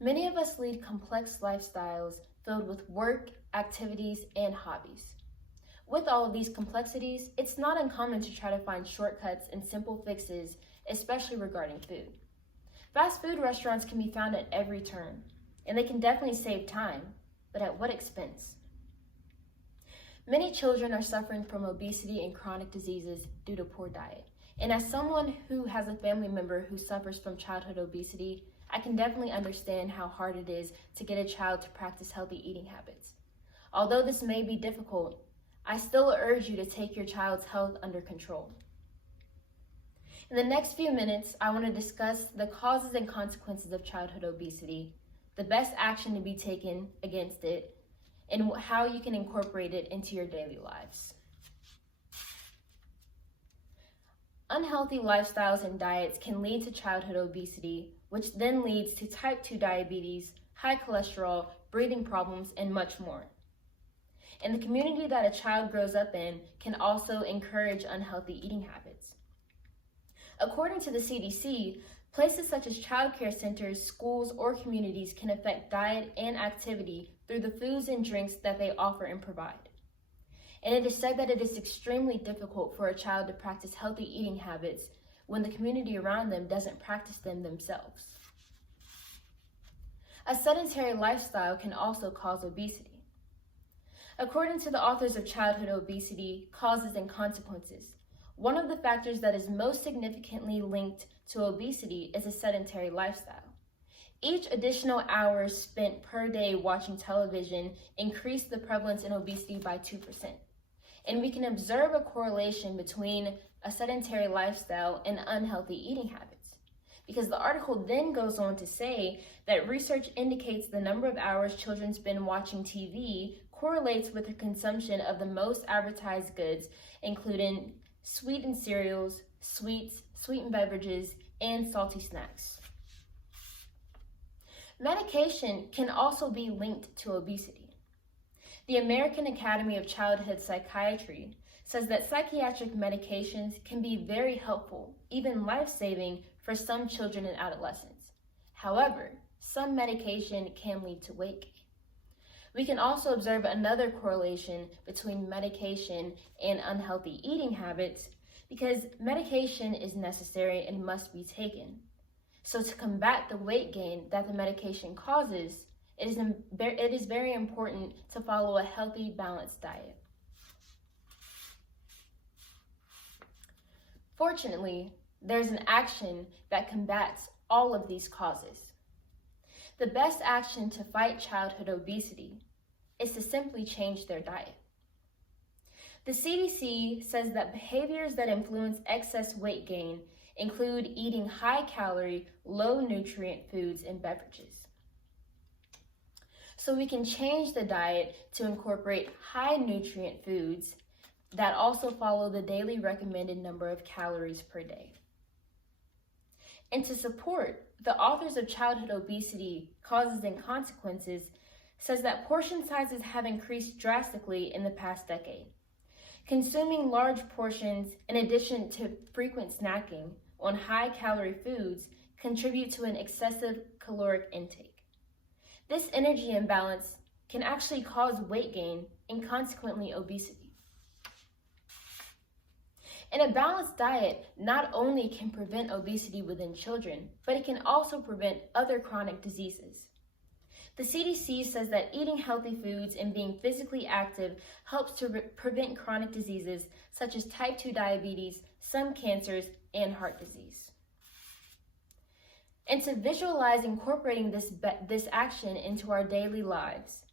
Many of us lead complex lifestyles filled with work, activities, and hobbies. With all of these complexities, it's not uncommon to try to find shortcuts and simple fixes, especially regarding food. Fast food restaurants can be found at every turn, and they can definitely save time, but at what expense? Many children are suffering from obesity and chronic diseases due to poor diet. And as someone who has a family member who suffers from childhood obesity, I can definitely understand how hard it is to get a child to practice healthy eating habits. Although this may be difficult, I still urge you to take your child's health under control. In the next few minutes, I want to discuss the causes and consequences of childhood obesity, the best action to be taken against it, and how you can incorporate it into your daily lives. Unhealthy lifestyles and diets can lead to childhood obesity, which then leads to type 2 diabetes, high cholesterol, breathing problems, and much more. And the community that a child grows up in can also encourage unhealthy eating habits. According to the CDC, places such as childcare centers, schools, or communities can affect diet and activity through the foods and drinks that they offer and provide. And it is said that it is extremely difficult for a child to practice healthy eating habits when the community around them doesn't practice them themselves. A sedentary lifestyle can also cause obesity. According to the authors of Childhood Obesity, Causes and Consequences, one of the factors that is most significantly linked to obesity is a sedentary lifestyle. Each additional hour spent per day watching television increased the prevalence in obesity by 2%. And we can observe a correlation between a sedentary lifestyle and unhealthy eating habits. Because the article then goes on to say that research indicates the number of hours children spend watching TV correlates with the consumption of the most advertised goods, including sweetened cereals, sweets, sweetened beverages, and salty snacks. Medication can also be linked to obesity. The American Academy of Childhood Psychiatry says that psychiatric medications can be very helpful, even life-saving, for some children and adolescents. However, some medication can lead to weight gain. We can also observe another correlation between medication and unhealthy eating habits because medication is necessary and must be taken. So to combat the weight gain that the medication causes, it is very important to follow a healthy, balanced diet. Fortunately, there's an action that combats all of these causes. The best action to fight childhood obesity is to simply change their diet. The CDC says that behaviors that influence excess weight gain include eating high-calorie, low-nutrient foods and beverages. So we can change the diet to incorporate high-nutrient foods that also follow the daily recommended number of calories per day. And to support, the authors of Childhood Obesity, Causes and Consequences says that portion sizes have increased drastically in the past decade. Consuming large portions, in addition to frequent snacking on high-calorie foods, contribute to an excessive caloric intake. This energy imbalance can actually cause weight gain and consequently obesity. And a balanced diet not only can prevent obesity within children, but it can also prevent other chronic diseases. The CDC says that eating healthy foods and being physically active helps to prevent chronic diseases such as type 2 diabetes, some cancers, and heart disease. And to visualize incorporating this action into our daily lives,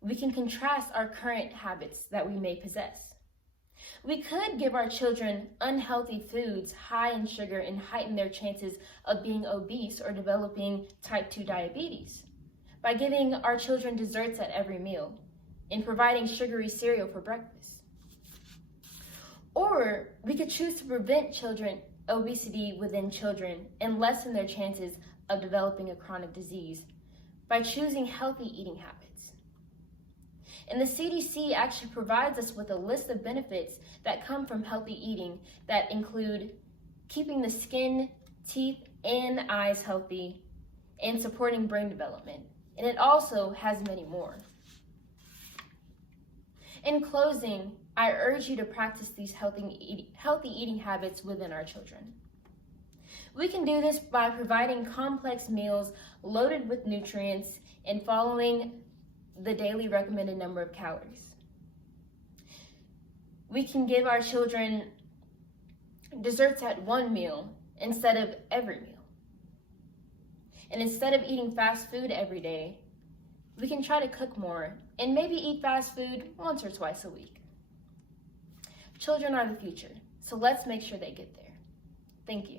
we can contrast our current habits that we may possess. We could give our children unhealthy foods high in sugar and heighten their chances of being obese or developing type 2 diabetes by giving our children desserts at every meal and providing sugary cereal for breakfast. Or we could choose to prevent obesity within children and lessen their chances of developing a chronic disease by choosing healthy eating habits. And the CDC actually provides us with a list of benefits that come from healthy eating that include keeping the skin, teeth, and eyes healthy, and supporting brain development. And it also has many more. In closing, I urge you to practice these healthy eating habits within our children. We can do this by providing complex meals loaded with nutrients and following the daily recommended number of calories. We can give our children desserts at one meal instead of every meal. And instead of eating fast food every day, we can try to cook more and maybe eat fast food once or twice a week. Children are the future, so let's make sure they get there. Thank you.